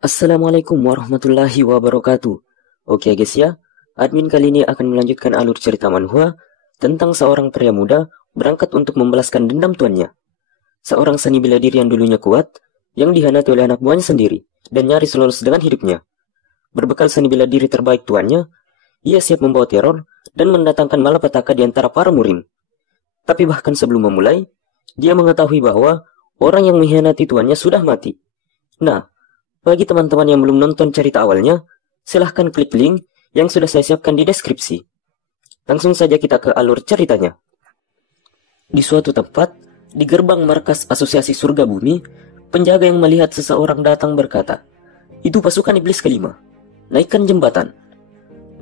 Assalamualaikum warahmatullahi wabarakatuh. Oke guys ya, admin kali ini akan melanjutkan alur cerita manhwa tentang seorang pria muda berangkat untuk membalaskan dendam tuannya. Seorang seni bela diri yang dulunya kuat, yang dihianati oleh anak buahnya sendiri, dan nyaris lolos dengan hidupnya. Berbekal seni bela diri terbaik tuannya, ia siap membawa teror dan mendatangkan malapetaka di antara para murim. Tapi bahkan sebelum memulai, dia mengetahui bahwa orang yang mengkhianati tuannya sudah mati. Nah, bagi teman-teman yang belum nonton cerita awalnya, silahkan klik link yang sudah saya siapkan di deskripsi. Langsung saja kita ke alur ceritanya. Di suatu tempat, di gerbang markas Asosiasi Surga Bumi, penjaga yang melihat seseorang datang berkata, "Itu pasukan iblis kelima. Naikkan jembatan."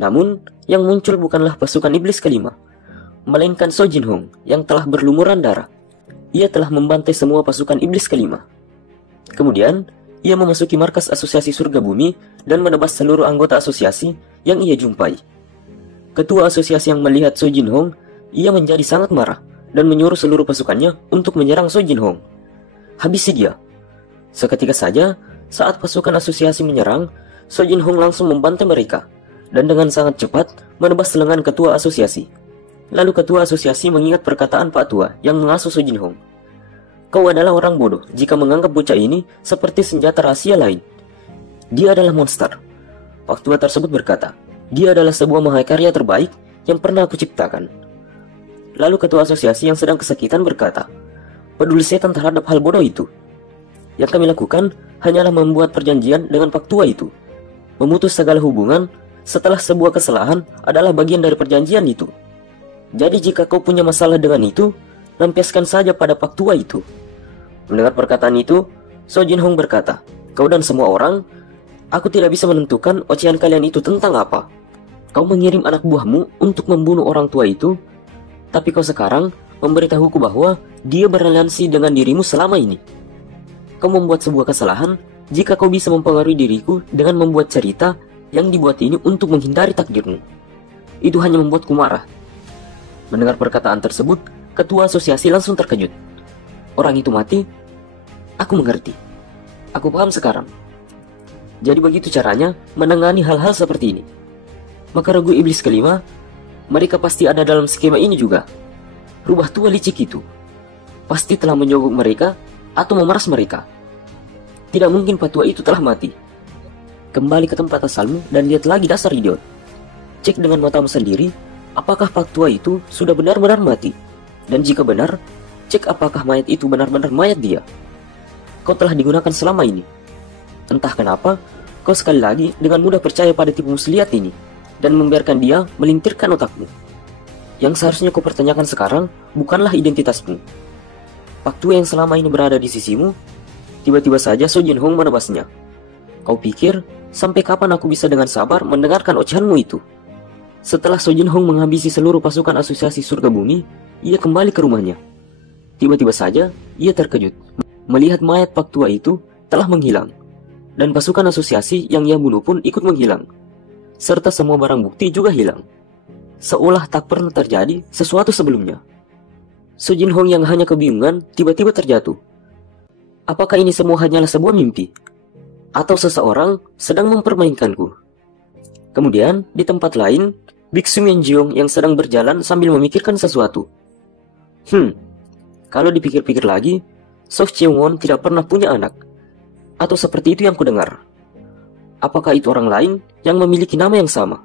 Namun, yang muncul bukanlah pasukan iblis kelima, melainkan So Jin Hong yang telah berlumuran darah. Ia telah membantai semua pasukan iblis kelima. Kemudian, ia memasuki markas Asosiasi Surga Bumi dan menebas seluruh anggota asosiasi yang ia jumpai. Ketua asosiasi yang melihat So Jin Hong, ia menjadi sangat marah dan menyuruh seluruh pasukannya untuk menyerang So Jin Hong. Habisi dia. Seketika saja, saat pasukan asosiasi menyerang, So Jin Hong langsung membantai mereka dan dengan sangat cepat menebas lengan ketua asosiasi. Lalu ketua asosiasi mengingat perkataan Pak Tua yang mengasuh So Jin Hong. "Kau adalah orang bodoh jika menganggap bocah ini seperti senjata rahasia lain. Dia adalah monster." Pak Tua tersebut berkata, "Dia adalah sebuah mahakarya terbaik yang pernah aku ciptakan." Lalu ketua asosiasi yang sedang kesakitan berkata, "Peduli setan terhadap hal bodoh itu. Yang kami lakukan hanyalah membuat perjanjian dengan Pak Tua itu. Memutus segala hubungan setelah sebuah kesalahan adalah bagian dari perjanjian itu. Jadi jika kau punya masalah dengan itu, lampiaskan saja pada Pak Tua itu." Mendengar perkataan itu, So Jin Hong berkata, "Kau dan semua orang, aku tidak bisa menentukan ocehan kalian itu tentang apa. Kau mengirim anak buahmu untuk membunuh orang tua itu, tapi kau sekarang memberitahuku bahwa dia beraliansi dengan dirimu selama ini. Kau membuat sebuah kesalahan jika kau bisa mempengaruhi diriku dengan membuat cerita yang dibuat ini untuk menghindari takdirmu. Itu hanya membuatku marah." Mendengar perkataan tersebut, ketua asosiasi langsung terkejut. "Orang itu mati? Aku mengerti. Aku paham sekarang. Jadi begitu caranya menangani hal-hal seperti ini. Maka regu iblis kelima, mereka pasti ada dalam skema ini juga. Rubah tua licik itu pasti telah menyogok mereka atau memeras mereka. Tidak mungkin patua itu telah mati. Kembali ke tempat asalmu dan lihat lagi dasar idiot. Cek dengan matamu sendiri apakah patua itu sudah benar-benar mati. Dan jika benar, cek apakah mayat itu benar-benar mayat dia. Kau telah digunakan selama ini. Entah kenapa, kau sekali lagi dengan mudah percaya pada tipu muslihat ini dan membiarkan dia melintirkan otakmu. Yang seharusnya kau pertanyakan sekarang bukanlah identitasmu. Pak Tua yang selama ini berada di sisimu, tiba-tiba saja So Jin Hong menebasnya. Kau pikir, sampai kapan aku bisa dengan sabar mendengarkan ocehanmu itu?" Setelah So Jin Hong menghabisi seluruh pasukan asosiasi surga bumi, ia kembali ke rumahnya. Tiba-tiba saja, ia terkejut melihat mayat Pak Tua itu telah menghilang, dan pasukan asosiasi yang ia bunuh pun ikut menghilang, serta semua barang bukti juga hilang, seolah tak pernah terjadi sesuatu sebelumnya. So Jin Hong yang hanya kebingungan tiba-tiba terjatuh. Apakah ini semua hanyalah sebuah mimpi? Atau seseorang sedang mempermainkanku? Kemudian, di tempat lain, Biksu Menjiong yang sedang berjalan sambil memikirkan sesuatu. Kalau dipikir-pikir lagi, So Cheung-won tidak pernah punya anak. Atau seperti itu yang kudengar. Apakah itu orang lain yang memiliki nama yang sama?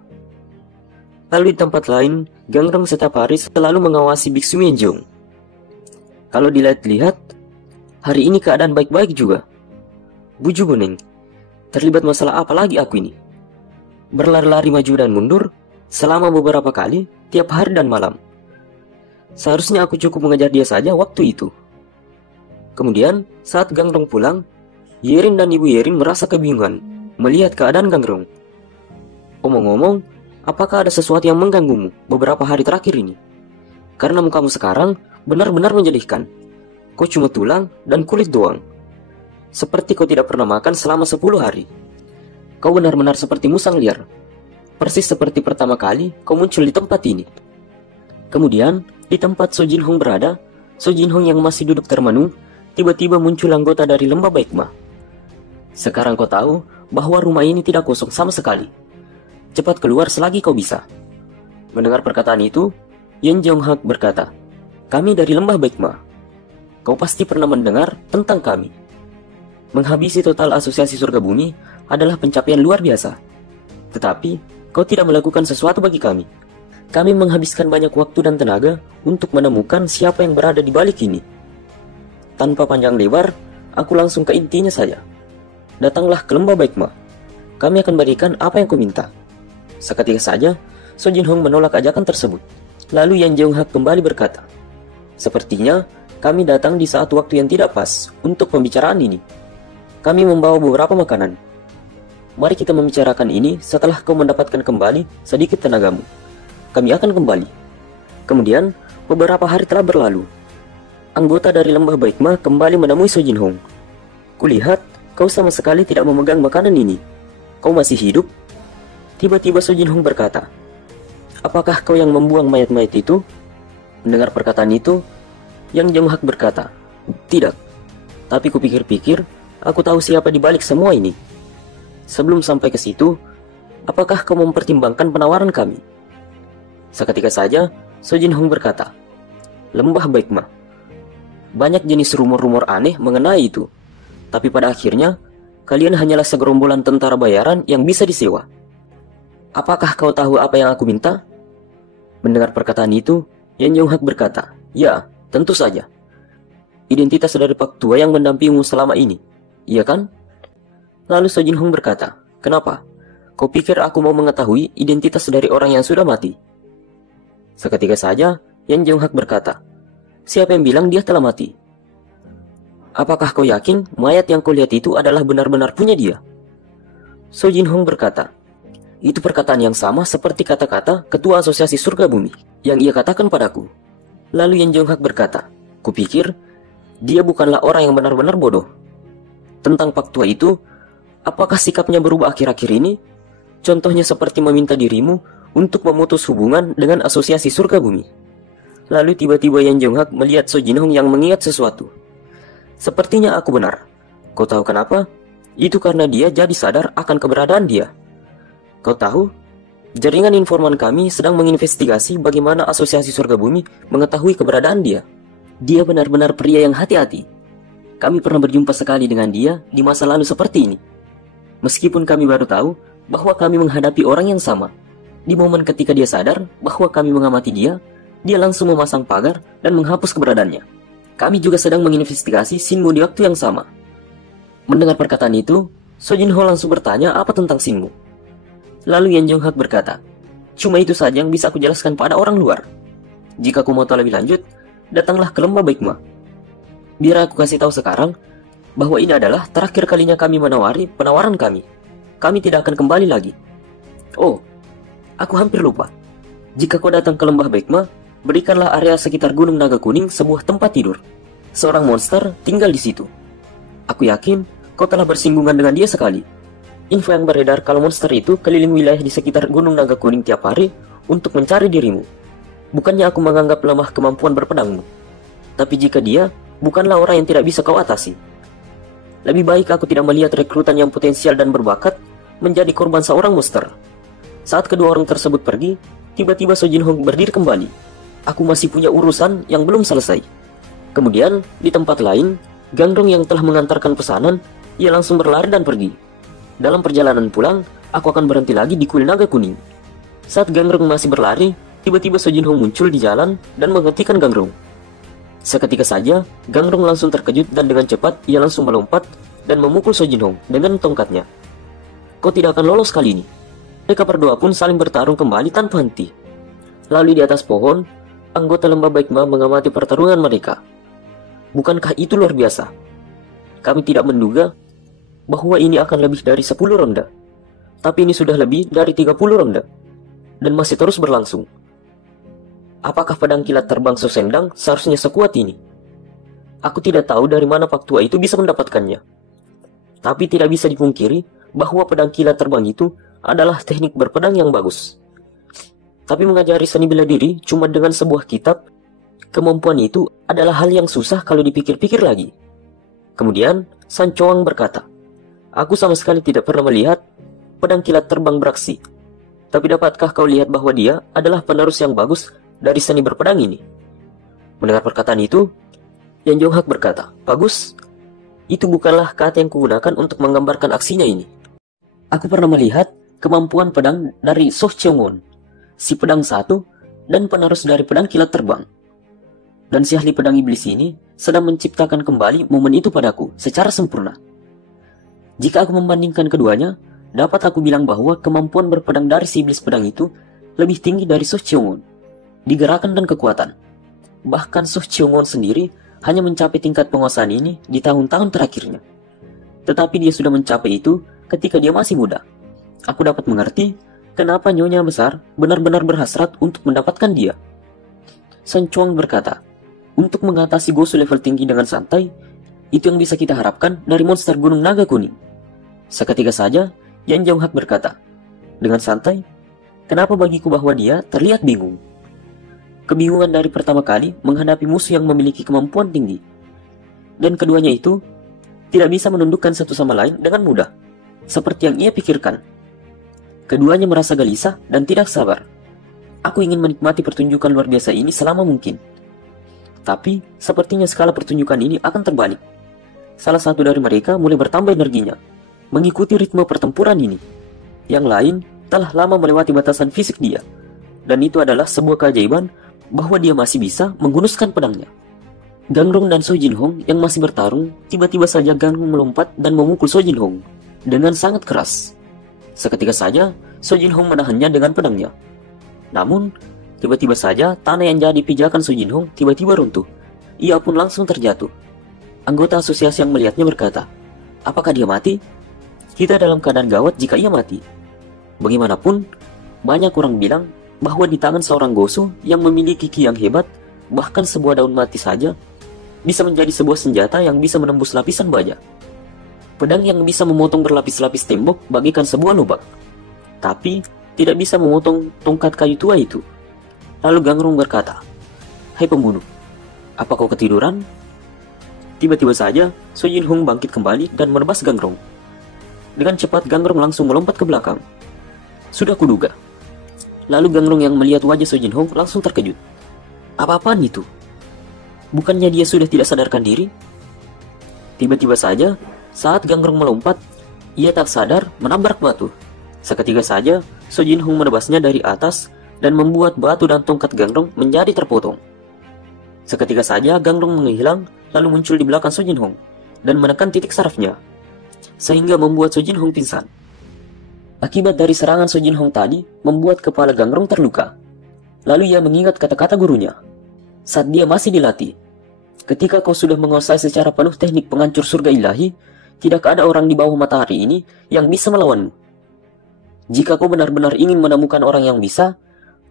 Lalu di tempat lain, Gangrong setiap hari selalu mengawasi Biksu Menjiong. Kalau dilihat-lihat, hari ini keadaan baik-baik juga. Buju Boneng, terlibat masalah apa lagi aku ini? Berlari-lari maju dan mundur selama beberapa kali tiap hari dan malam. Seharusnya aku cukup mengejar dia saja waktu itu. Kemudian saat Gangrong pulang, Yerin dan Ibu Yerin merasa kebingungan melihat keadaan Gangrong. "Omong-omong, apakah ada sesuatu yang mengganggumu beberapa hari terakhir ini? Karena mukamu sekarang benar-benar menyedihkan. Kau cuma tulang dan kulit doang. Seperti kau tidak pernah makan selama 10 hari. Kau benar-benar seperti musang liar. Persis seperti pertama kali kau muncul di tempat ini." Kemudian, di tempat So Jin Hong berada, So Jin Hong yang masih duduk termenung, tiba-tiba muncul anggota dari lembah Baekma. "Sekarang kau tahu bahwa rumah ini tidak kosong sama sekali. Cepat keluar selagi kau bisa." Mendengar perkataan itu, Yen Jeong-hak berkata, "Kami dari lembah Baekma. Kau pasti pernah mendengar tentang kami. Menghabisi total asosiasi surga bumi adalah pencapaian luar biasa. Tetapi, kau tidak melakukan sesuatu bagi kami. Kami menghabiskan banyak waktu dan tenaga untuk menemukan siapa yang berada di balik ini. Tanpa panjang lebar, aku langsung ke intinya saja. Datanglah ke lembah Baekma. Kami akan berikan apa yang kau minta." Seketika saja, So Jin Hong menolak ajakan tersebut. Lalu Yang Jeong-hak kembali berkata, "Sepertinya kami datang di saat waktu yang tidak pas untuk pembicaraan ini. Kami membawa beberapa makanan. Mari kita membicarakan ini setelah kau mendapatkan kembali sedikit tenagamu. Kami akan kembali." Kemudian, beberapa hari telah berlalu. Anggota dari lembah Baekma kembali menemui So Jin Hong. "Kulihat kau sama sekali tidak memegang makanan ini. Kau masih hidup?" Tiba-tiba So Jin Hong berkata, "Apakah kau yang membuang mayat-mayat itu?" Mendengar perkataan itu, Yang Jeong-hak berkata, "Tidak. Tapi kupikir-pikir, aku tahu siapa di balik semua ini. Sebelum sampai ke situ, apakah kau mempertimbangkan penawaran kami?" Seketika saja, So Jin Hong berkata, "Lembah Baekma. Banyak jenis rumor-rumor aneh mengenai itu. Tapi pada akhirnya, kalian hanyalah segerombolan tentara bayaran yang bisa disewa. Apakah kau tahu apa yang aku minta?" Mendengar perkataan itu, Yan Jeong-hak berkata, "Ya, tentu saja. Identitas dari Pak Tua yang mendampingimu selama ini, iya kan?" Lalu So Jin Hong berkata, "Kenapa? Kau pikir aku mau mengetahui identitas dari orang yang sudah mati?" Seketika saja, Yan Jeong-hak berkata, "Siapa yang bilang dia telah mati? Apakah kau yakin mayat yang kau lihat itu adalah benar-benar punya dia?" So Jin Hong berkata, "Itu perkataan yang sama seperti kata-kata Ketua Asosiasi Surga Bumi yang ia katakan padaku." Lalu Yan Jeong-hak berkata, "Kupikir dia bukanlah orang yang benar-benar bodoh. Tentang Pak Tua itu, apakah sikapnya berubah akhir-akhir ini? Contohnya seperti meminta dirimu untuk memutus hubungan dengan Asosiasi Surga Bumi." Lalu tiba-tiba Yan Jeong-hak melihat So Jin Hong yang mengingat sesuatu. "Sepertinya aku benar. Kau tahu kenapa? Itu karena dia jadi sadar akan keberadaan dia. Kau tahu, jaringan informan kami sedang menginvestigasi bagaimana Asosiasi Surga Bumi mengetahui keberadaan dia. Dia benar-benar pria yang hati-hati. Kami pernah berjumpa sekali dengan dia di masa lalu seperti ini. Meskipun kami baru tahu bahwa kami menghadapi orang yang sama. Di momen ketika dia sadar bahwa kami mengamati dia langsung memasang pagar dan menghapus keberadaannya. Kami juga sedang menginvestigasi Shinmu di waktu yang sama." Mendengar perkataan itu, So Jin Ho langsung bertanya apa tentang Shinmu. Lalu Yan Jeong-hak berkata, "Cuma itu saja yang bisa aku jelaskan pada orang luar. Jika aku mau tahu lebih lanjut, datanglah ke lembah Baekma. Biar aku kasih tahu sekarang bahwa ini adalah terakhir kalinya kami menawari penawaran kami. Kami tidak akan kembali lagi. Oh, aku hampir lupa. Jika kau datang ke lembah Baekma, berikanlah area sekitar Gunung Naga Kuning sebuah tempat tidur. Seorang monster tinggal di situ. Aku yakin kau telah bersinggungan dengan dia sekali. Info yang beredar kalau monster itu keliling wilayah di sekitar Gunung Naga Kuning tiap hari untuk mencari dirimu. Bukannya aku menganggap lemah kemampuan berpedangmu. Tapi jika dia bukanlah orang yang tidak bisa kau atasi. Lebih baik aku tidak melihat rekrutan yang potensial dan berbakat menjadi korban seorang monster." Saat kedua orang tersebut pergi, tiba-tiba So Jin Hong berdiri kembali. "Aku masih punya urusan yang belum selesai." Kemudian, di tempat lain, Gangrong yang telah mengantarkan pesanan, ia langsung berlari dan pergi. Dalam perjalanan pulang, aku akan berhenti lagi di kuil Naga Kuning. Saat Gangrong masih berlari, tiba-tiba So Jin Hong muncul di jalan dan menghentikan Gangrong. Seketika saja, Gangrong langsung terkejut dan dengan cepat ia langsung melompat dan memukul So Jin Hong dengan tongkatnya. "Kau tidak akan lolos kali ini." Mereka berdua pun saling bertarung kembali tanpa henti. Lalu di atas pohon, anggota lembah Baekma mengamati pertarungan mereka. Bukankah itu luar biasa? Kami tidak menduga bahwa ini akan lebih dari 10 ronde. Tapi ini sudah lebih dari 30 ronde. Dan masih terus berlangsung. Apakah pedang kilat terbang Sosendang seharusnya sekuat ini? Aku tidak tahu dari mana Pak Tua itu bisa mendapatkannya. Tapi tidak bisa dipungkiri bahwa pedang kilat terbang itu adalah teknik berpedang yang bagus. Tapi mengajari seni bela diri cuma dengan sebuah kitab, kemampuan itu adalah hal yang susah kalau dipikir-pikir lagi. Kemudian, San Choang berkata, Aku sama sekali tidak pernah melihat pedang kilat terbang beraksi. Tapi dapatkah kau lihat bahwa dia adalah penerus yang bagus dari seni berpedang ini? Mendengar perkataan itu, Yan Jonghak berkata, bagus. Itu bukanlah kata yang kugunakan untuk menggambarkan aksinya ini. Aku pernah melihat kemampuan pedang dari Soh Cheongon, si pedang satu dan penerus dari pedang kilat terbang. Dan si ahli pedang iblis ini sedang menciptakan kembali momen itu padaku secara sempurna. Jika aku membandingkan keduanya, dapat aku bilang bahwa kemampuan berpedang dari si iblis pedang itu lebih tinggi dari Soh Cheongon di gerakan dan kekuatan. Bahkan Soh Cheongon sendiri hanya mencapai tingkat penguasaan ini di tahun-tahun terakhirnya. Tetapi dia sudah mencapai itu ketika dia masih muda. Aku dapat mengerti kenapa Nyonya Besar benar-benar berhasrat untuk mendapatkan dia. Sun Chuang berkata, untuk mengatasi Gosu level tinggi dengan santai, itu yang bisa kita harapkan dari monster Gunung Naga Kuning. Seketika saja, Yan Jonghak berkata, dengan santai, kenapa bagiku bahwa dia terlihat bingung? Kebingungan dari pertama kali menghadapi musuh yang memiliki kemampuan tinggi. Dan keduanya itu tidak bisa menundukkan satu sama lain dengan mudah, seperti yang ia pikirkan. Keduanya merasa gelisah dan tidak sabar. Aku ingin menikmati pertunjukan luar biasa ini selama mungkin. Tapi, sepertinya skala pertunjukan ini akan terbalik. Salah satu dari mereka mulai bertambah energinya, mengikuti ritme pertempuran ini. Yang lain telah lama melewati batasan fisik dia. Dan itu adalah sebuah keajaiban bahwa dia masih bisa menghunuskan pedangnya. Gangrong dan Seo Jin Hong yang masih bertarung, tiba-tiba saja Gangrong melompat dan memukul Seo Jin Hong dengan sangat keras. Seketika saja, Seo Jin Hong menahannya dengan pedangnya. Namun, tiba-tiba saja tanah yang jadi pijakan Seo Jin Hong tiba-tiba runtuh. Ia pun langsung terjatuh. Anggota asosiasi yang melihatnya berkata, apakah dia mati? Kita dalam keadaan gawat jika ia mati. Bagaimanapun, banyak orang bilang bahwa di tangan seorang Gosu yang memiliki ki yang hebat, bahkan sebuah daun mati saja bisa menjadi sebuah senjata yang bisa menembus lapisan baja. Pedang yang bisa memotong berlapis-lapis tembok bagikan sebuah lubang, tapi tidak bisa memotong tongkat kayu tua itu. Lalu Gangrong berkata, hai pembunuh, apa kau ketiduran? Tiba-tiba saja, Seo Jin Hong bangkit kembali dan menebas Gangrong. Dengan cepat Gangrong langsung melompat ke belakang. Sudah kuduga. Lalu Gangrong yang melihat wajah Seo Jin Hong langsung terkejut. Apa-apaan itu? Bukannya dia sudah tidak sadarkan diri? Tiba-tiba saja, saat Gangrong melompat, ia tak sadar menabrak batu. Seketika saja, Seo Jin Hong menebasnya dari atas dan membuat batu dan tongkat Gangrong menjadi terpotong. Seketika saja Gangrong menghilang, lalu muncul di belakang Seo Jin Hong dan menekan titik sarafnya, sehingga membuat Seo Jin Hong pingsan. Akibat dari serangan Seo Jin Hong tadi membuat kepala Gangrong terluka. Lalu ia mengingat kata-kata gurunya saat dia masih dilatih. Ketika kau sudah menguasai secara penuh teknik penghancur surga ilahi, tidak ada orang di bawah matahari ini yang bisa melawanmu. Jika kau benar-benar ingin menemukan orang yang bisa,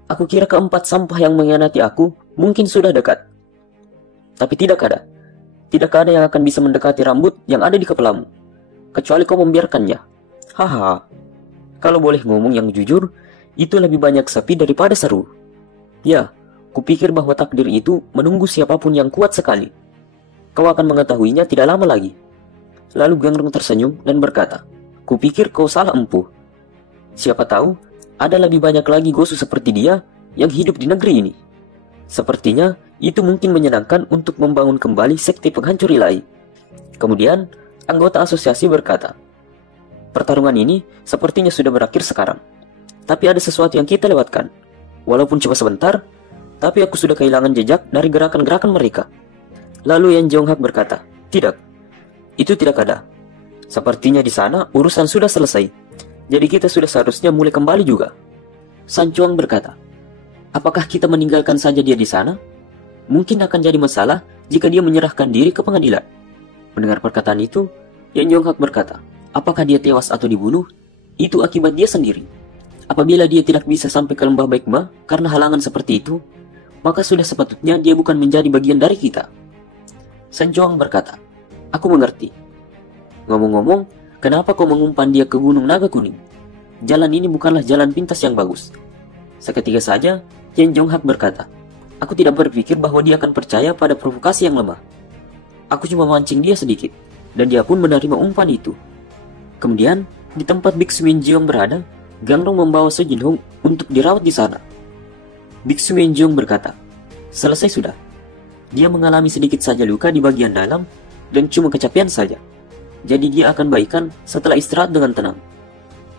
aku kira keempat sampah yang mengkhianati aku mungkin sudah dekat. Tapi tidak ada. Tidak ada yang akan bisa mendekati rambut yang ada di kepalamu, kecuali kau membiarkannya. Haha. Kalau boleh ngomong yang jujur, itu lebih banyak sepi daripada seru. Ya, kupikir bahwa takdir itu menunggu siapapun yang kuat sekali. Kau akan mengetahuinya tidak lama lagi. Lalu Gangrong tersenyum dan berkata, kupikir kau salah empuh. Siapa tahu, ada lebih banyak lagi Gosu seperti dia yang hidup di negeri ini. Sepertinya, itu mungkin menyenangkan untuk membangun kembali sekte penghancur ilahi. Kemudian, anggota asosiasi berkata, pertarungan ini sepertinya sudah berakhir sekarang. Tapi ada sesuatu yang kita lewatkan. Walaupun cuma sebentar, tapi aku sudah kehilangan jejak dari gerakan-gerakan mereka. Lalu Yan Jonghak berkata, tidak, itu tidak ada. Sepertinya di sana urusan sudah selesai. Jadi kita sudah seharusnya mulai kembali juga. Sun Chuang berkata, apakah kita meninggalkan saja dia di sana? Mungkin akan jadi masalah jika dia menyerahkan diri ke pengadilan. Mendengar perkataan itu, Yan Jonghak berkata, apakah dia tewas atau dibunuh? Itu akibat dia sendiri. Apabila dia tidak bisa sampai ke lembah Baekma karena halangan seperti itu, maka sudah sepatutnya dia bukan menjadi bagian dari kita. Sun Chuang berkata, aku mengerti. Ngomong-ngomong, kenapa kau mengumpan dia ke Gunung Naga Kuning? Jalan ini bukanlah jalan pintas yang bagus. Seketika saja, Yan Jonghak berkata, aku tidak berpikir bahwa dia akan percaya pada provokasi yang lemah. Aku cuma mancing dia sedikit, dan dia pun menerima umpan itu. Kemudian, di tempat Biksu Wenjeong berada, Gangrong membawa Seo Jin Hong untuk dirawat di sana. Biksu Wenjeong berkata, "Selesai sudah. Dia mengalami sedikit saja luka di bagian dalam dan cuma kecapean saja. Jadi dia akan baikan setelah istirahat dengan tenang.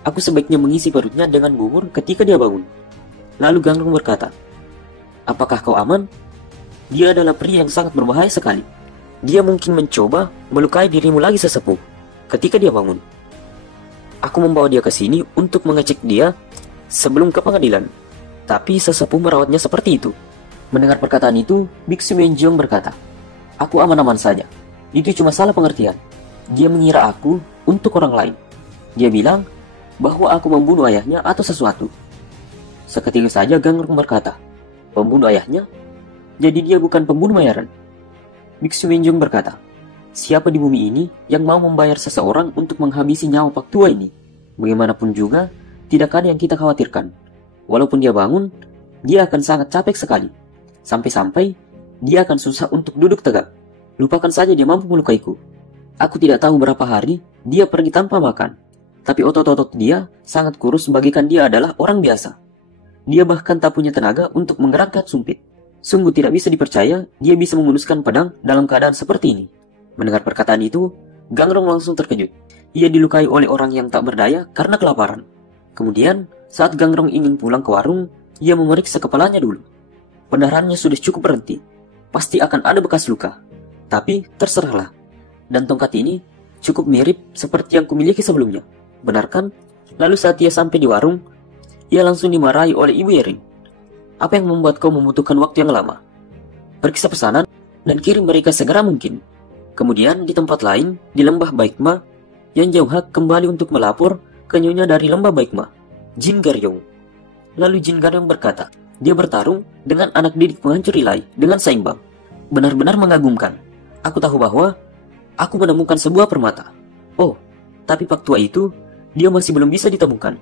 Aku sebaiknya mengisi perutnya dengan bubur ketika dia bangun." Lalu Gangrong berkata, "Apakah kau aman? Dia adalah pria yang sangat berbahaya sekali. Dia mungkin mencoba melukai dirimu lagi sesepuh ketika dia bangun. Aku membawa dia ke sini untuk mengecek dia sebelum ke pengadilan. Tapi sesepuh merawatnya seperti itu." Mendengar perkataan itu, Biksu Wenjeong berkata, "Aku aman-aman saja. Itu cuma salah pengertian. Dia mengira aku untuk orang lain. Dia bilang bahwa aku membunuh ayahnya atau sesuatu." Seketika saja Gangrong berkata, "Pembunuh ayahnya? Jadi dia bukan pembunuh bayaran?" Biksu Wenjeong berkata, "Siapa di bumi ini yang mau membayar seseorang untuk menghabisi nyawa Pak Tua ini? Bagaimanapun juga, tidak ada yang kita khawatirkan. Walaupun dia bangun, dia akan sangat capek sekali. Sampai-sampai, dia akan susah untuk duduk tegak. Lupakan saja dia mampu melukaiku. Aku tidak tahu berapa hari dia pergi tanpa makan. Tapi otot-otot dia sangat kurus bagaikan dia adalah orang biasa. Dia bahkan tak punya tenaga untuk menggerakkan sumpit. Sungguh tidak bisa dipercaya dia bisa memuluskan pedang dalam keadaan seperti ini." Mendengar perkataan itu, Gangrong langsung terkejut. Ia dilukai oleh orang yang tak berdaya karena kelaparan. Kemudian, saat Gangrong ingin pulang ke warung, ia memeriksa kepalanya dulu. Pendarahannya sudah cukup berhenti. Pasti akan ada bekas luka. Tapi terserahlah. Dan tongkat ini cukup mirip seperti yang kumiliki sebelumnya. Benar kan? Lalu saat ia sampai di warung, ia langsung dimarahi oleh Ibu Yering. "Apa yang membuat kau membutuhkan waktu yang lama? Periksa pesanan dan kirim mereka segera mungkin." Kemudian di tempat lain, di lembah Baikma, Yan Jeonghak kembali untuk melapor ke nyonya dari lembah Baikma, Jin Garyong. Lalu Jin Garyong berkata, dia bertarung dengan anak didik penghancur ilahi dengan seimbang. Benar-benar mengagumkan. Aku tahu bahwa aku menemukan sebuah permata. Oh, tapi Pak Tua itu, dia masih belum bisa ditemukan.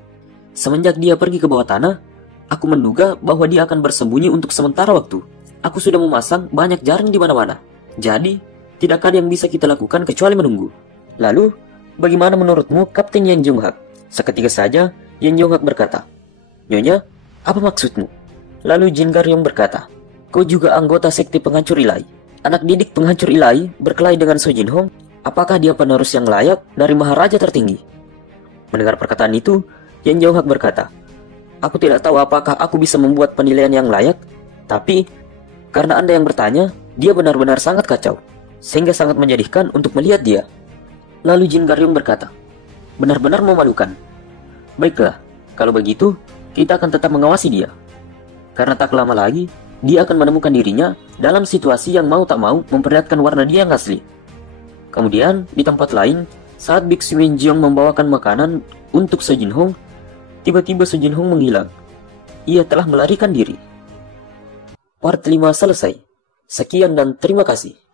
Semenjak dia pergi ke bawah tanah, aku menduga bahwa dia akan bersembunyi untuk sementara waktu. Aku sudah memasang banyak jaring di mana-mana. Jadi, tidak ada yang bisa kita lakukan kecuali menunggu. Lalu, bagaimana menurutmu Kapten Yan Jeonghak? Seketika saja, Yan Jeonghak berkata, "Nyonya, apa maksudmu?" Lalu Jin Garyong berkata, "Kau juga anggota sekte penghancur ilahi. Anak didik penghancur ilahi berkelahi dengan Seo Jin Hong. Apakah dia penerus yang layak dari Maharaja tertinggi?" Mendengar perkataan itu, Yan Jeonghak berkata, "Aku tidak tahu apakah aku bisa membuat penilaian yang layak, tapi karena Anda yang bertanya, dia benar-benar sangat kacau, sehingga sangat menyedihkan untuk melihat dia." Lalu Jin Garyong berkata, "Benar-benar memalukan. Baiklah, kalau begitu, kita akan tetap mengawasi dia. Karena tak lama lagi, dia akan menemukan dirinya dalam situasi yang mau tak mau memperlihatkan warna dia yang asli." Kemudian, di tempat lain, saat Biksu Wenjeong membawakan makanan untuk Seo Jin Hong, tiba-tiba Seo Jin Hong menghilang. Ia telah melarikan diri. Part 5 selesai. Sekian dan terima kasih.